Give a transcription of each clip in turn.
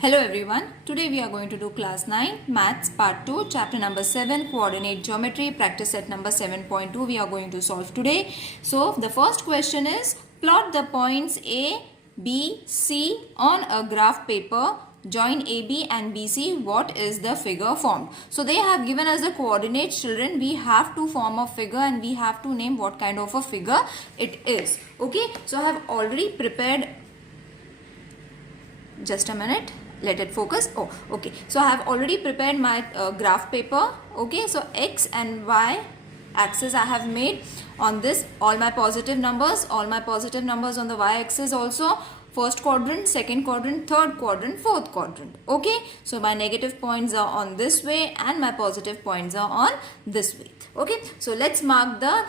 Hello everyone, today we are going to do class 9 maths part 2 chapter number 7 coordinate geometry practice set number 7.2 we are going to solve today. So the first question is plot the points A, B, C on a graph paper. Join AB and BC. What is the figure formed? So they have given us the coordinates, children. We have to form a figure and we have to name what kind of a figure it is. Okay, so I have already prepared. Just a minute, let it focus. Oh, okay, so I have already prepared my graph paper. Okay, so x and y axis I have made on this, all my positive numbers on the y axis, also first quadrant, second quadrant, third quadrant, fourth quadrant. Okay, so my negative points are on this way and my positive points are on this way. Okay, so let's mark the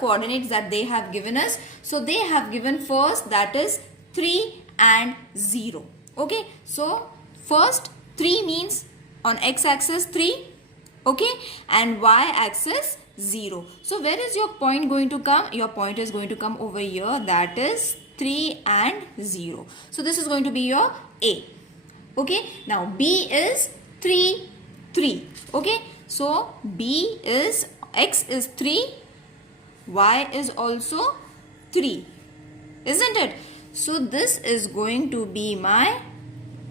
coordinates that they have given us. So they have given first, that is 3 and 0. Okay, so first 3 means on x-axis 3, okay, and y-axis 0. So where is your point going to come? Your point is going to come over here, that is 3 and 0. So this is going to be your A. Okay, now B is 3, 3. Okay, so B is, x is 3, y is also 3, isn't it? So this is going to be my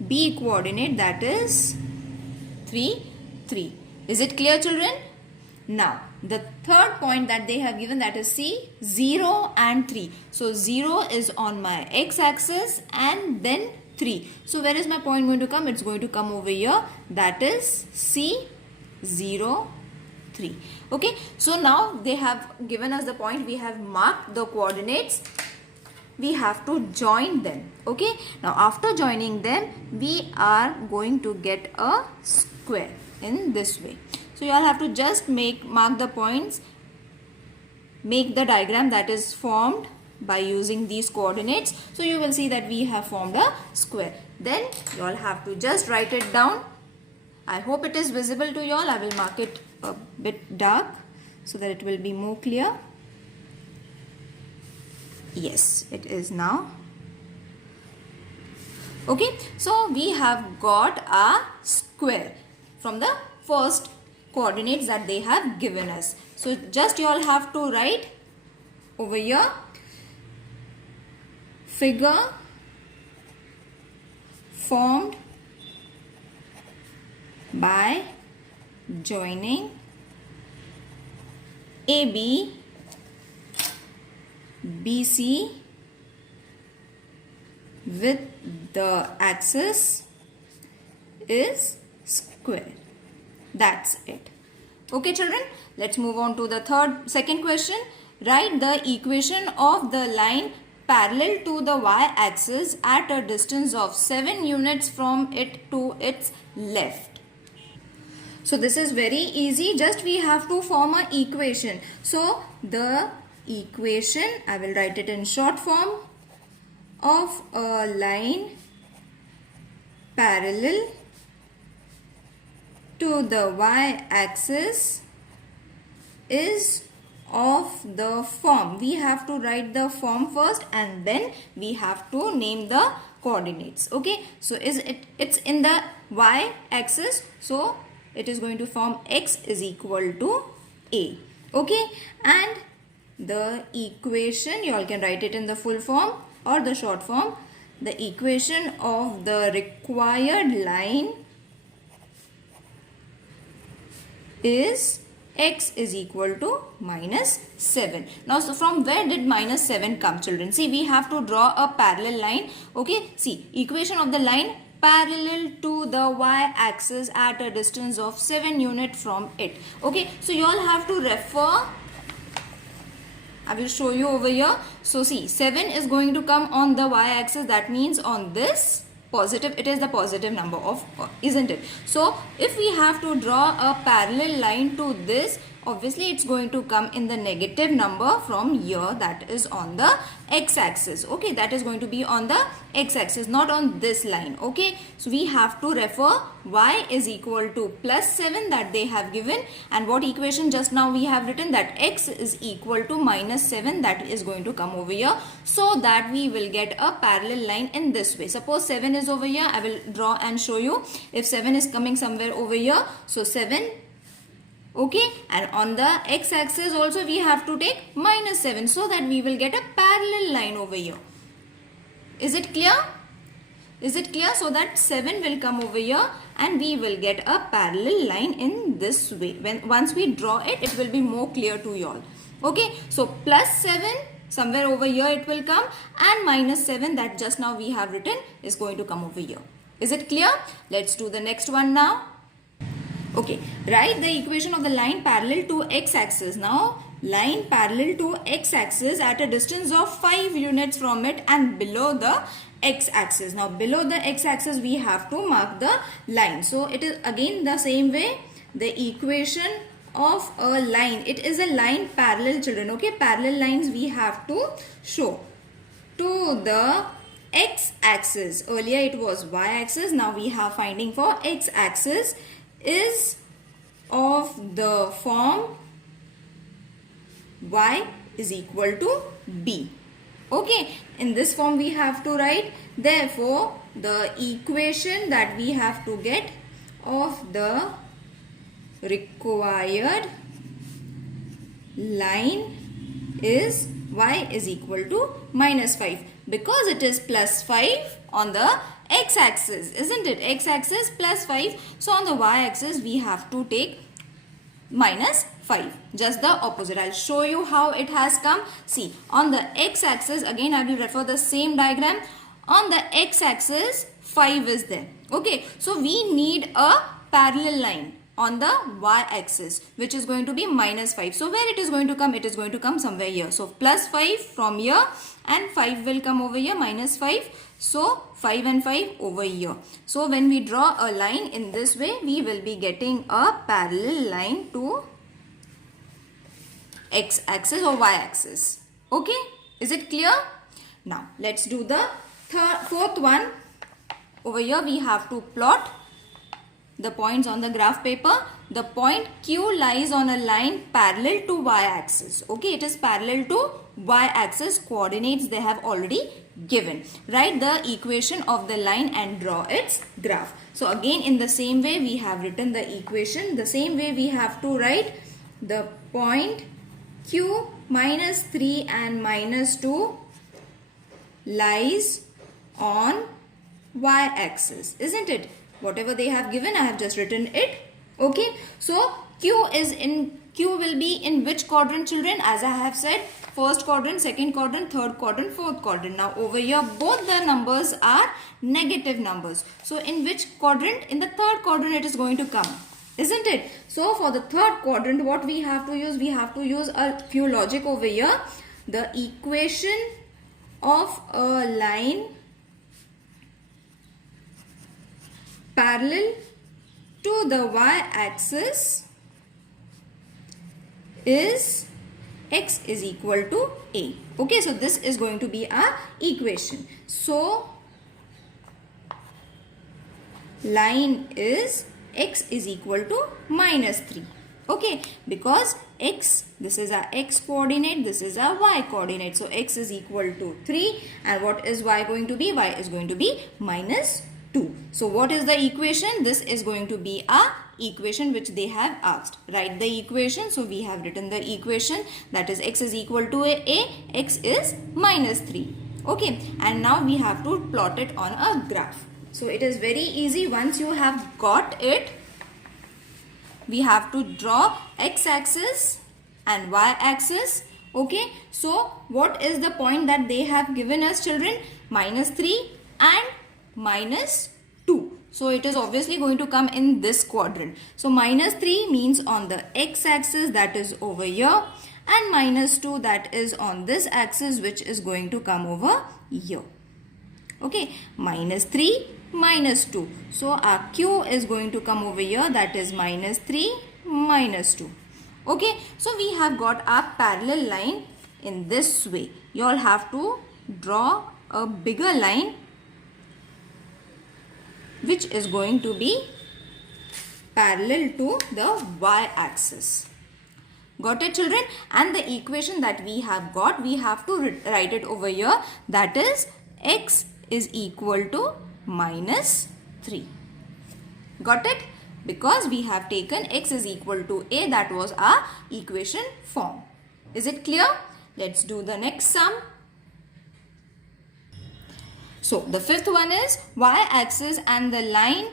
B coordinate, that is 3, 3. Is it clear, children? Now the third point that they have given, that is C, 0 and 3. So 0 is on my x-axis and then 3. So where is my point going to come? It's going to come over here, that is C, 0, 3. Okay, so now they have given us the point, we have marked the coordinates, we have to join them. Okay, now after joining them we are going to get a square in this way. So you all have to just mark the points, make the diagram that is formed by using these coordinates. So you will see that we have formed a square. Then you all have to just write it down. I hope it is visible to you all. I will mark it a bit dark so that it will be more clear. Yes, it is now. Okay, so we have got a square from the first coordinates that they have given us. So just you all have to write over here, figure formed by joining AB, BC with the axis is square. That's it. Okay, children, let's move on to the second question. Write the equation of the line parallel to the y-axis at a distance of 7 units from it to its left. So this is very easy, just we have to form an equation. So the equation, I will write it in short form, of a line parallel to the y-axis is of the form. We have to write the form first and then we have to name the coordinates. Okay, so it's in the y-axis, so it is going to form x is equal to a. Okay, and the equation, you all can write it in the full form or the short form. The equation of the required line is x is equal to minus 7. Now, so from where did minus 7 come, children? See, we have to draw a parallel line. Okay, see, equation of the line parallel to the y-axis at a distance of 7 units from it. Okay, so you all have to refer. I will show you over here. So see, 7 is going to come on the y-axis, that means on this positive, it is the positive number of, isn't it? So if we have to draw a parallel line to this obviously it's going to come in the negative number from here, that is on the x-axis. Okay, that is going to be on the x-axis, not on this line. Okay, so we have to refer y is equal to plus 7 that they have given, and what equation just now we have written, that x is equal to minus 7, that is going to come over here, so that we will get a parallel line in this way. Suppose 7 is over here, I will draw and show you. If 7 is coming somewhere over here, so 7, okay, and on the x-axis also we have to take minus 7, so that we will get a parallel line over here. Is it clear? Is it clear? So that 7 will come over here and we will get a parallel line in this way. Once we draw it, it will be more clear to you all. Okay, so plus 7 somewhere over here it will come, and minus 7 that just now we have written is going to come over here. Is it clear? Let's do the next one now. Okay, write the equation of the line parallel to x-axis. Now, line parallel to x-axis at a distance of 5 units from it and below the x-axis. Now, below the x-axis we have to mark the line. So, it is again the same way, the equation of a line. It is a line parallel, children. Okay, parallel lines we have to show to the x-axis. Earlier it was y-axis. Now, we have finding for x-axis is of the form y is equal to b. Okay, in this form we have to write. Therefore, the equation that we have to get of the required line is y is equal to minus 5, because it is plus 5 on the x-axis, isn't it? X-axis plus 5. So on the y-axis we have to take minus 5. Just the opposite. I'll show you how it has come. See, on the x-axis, again I will refer the same diagram. On the x-axis 5 is there. Okay, so we need a parallel line on the y-axis, which is going to be minus 5. So where it is going to come? It is going to come somewhere here. So plus 5 from here, and 5 will come over here, minus 5. So 5 and 5 over here. So when we draw a line in this way, we will be getting a parallel line to x-axis or y-axis. Okay, is it clear? Now let's do the fourth one. Over here we have to plot the points on the graph paper. The point Q lies on a line parallel to y-axis. Okay, it is parallel to y-axis. Coordinates they have already given. Write the equation of the line and draw its graph. So again in the same way we have written the equation. The same way we have to write the point Q minus 3 and minus 2 lies on y-axis, isn't it? Whatever they have given, I have just written it. Okay, so Q will be in which quadrant, children? As I have said, first quadrant, second quadrant, third quadrant, fourth quadrant. Now over here both the numbers are negative numbers. So in which quadrant? In the third quadrant it is going to come, isn't it? So for the third quadrant, what we have to use? We have to use a few logic over here. The equation of a line parallel to the y-axis is x is equal to a. Okay, so this is going to be our equation. So line is x is equal to minus 3. Okay, because x, this is our x coordinate, this is our y coordinate. So x is equal to 3, and what is y going to be? Y is going to be minus 2. So what is the equation? This is going to be a equation which they have asked. Write the equation. So we have written the equation, that is x is equal to a, x is minus 3. Okay, and now we have to plot it on a graph. So it is very easy. Once you have got it, we have to draw x-axis and y-axis. Okay, so what is the point that they have given us, children? Minus 3 and minus 2. So it is obviously going to come in this quadrant. So minus 3 means on the x-axis, that is over here, and minus 2 that is on this axis, which is going to come over here. Okay, minus 3, minus 2. So our Q is going to come over here, that is minus 3, minus 2. Okay, so we have got our parallel line in this way. You all have to draw a bigger line which is going to be parallel to the y-axis. Got it, children? And the equation that we have got, we have to write it over here. That is x is equal to minus 3. Got it? Because we have taken x is equal to a, that was our equation form. Is it clear? Let's do the next sum. So the fifth one is y-axis and the line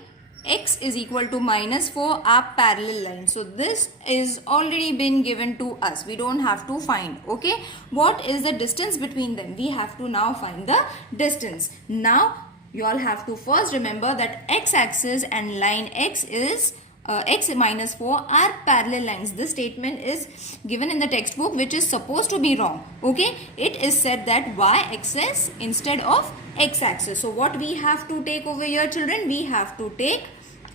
x is equal to minus 4 are parallel lines. So this is already been given to us. We don't have to find. Okay. What is the distance between them? We have to now find the distance. Now you all have to first remember that x-axis and line x is x minus 4 are parallel lines. This statement is given in the textbook, which is supposed to be wrong. Okay. It is said that y-axis instead of x-axis. So what we have to take over here, children? We have to take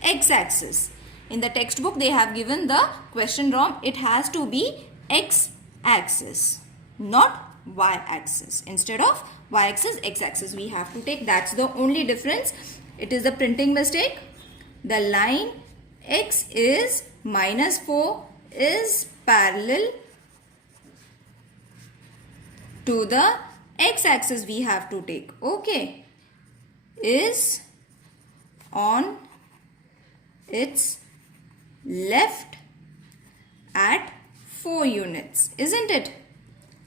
x-axis. In the textbook they have given the question wrong. It has to be x-axis, not y-axis. Instead of y-axis, x-axis we have to take. That's the only difference. It is the printing mistake. The line x is minus 4 is parallel to the x-axis we have to take. Okay. Is on its left at 4 units. Isn't it?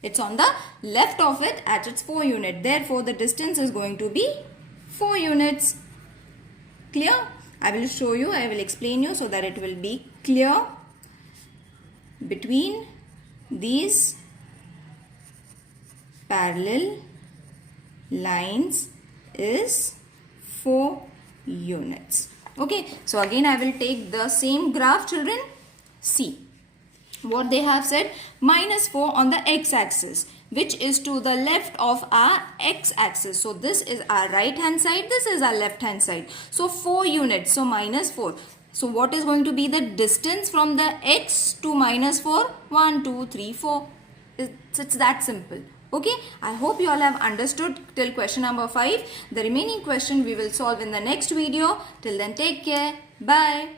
It's on the left of it at its 4 unit. Therefore, the distance is going to be 4 units. Clear? I will show you, I will explain you so that it will be clear. Between these parallel lines is 4 units. Okay, so again I will take the same graph, children. See what they have said. Minus 4 on the x-axis, which is to the left of our x-axis. So this is our right hand side, this is our left hand side. So 4 units, so minus 4. So what is going to be the distance from the x to minus 4? 1, 2, 3, 4. It's that simple. Okay, I hope you all have understood till question number 5. The remaining question we will solve in the next video. Till then, take care. Bye.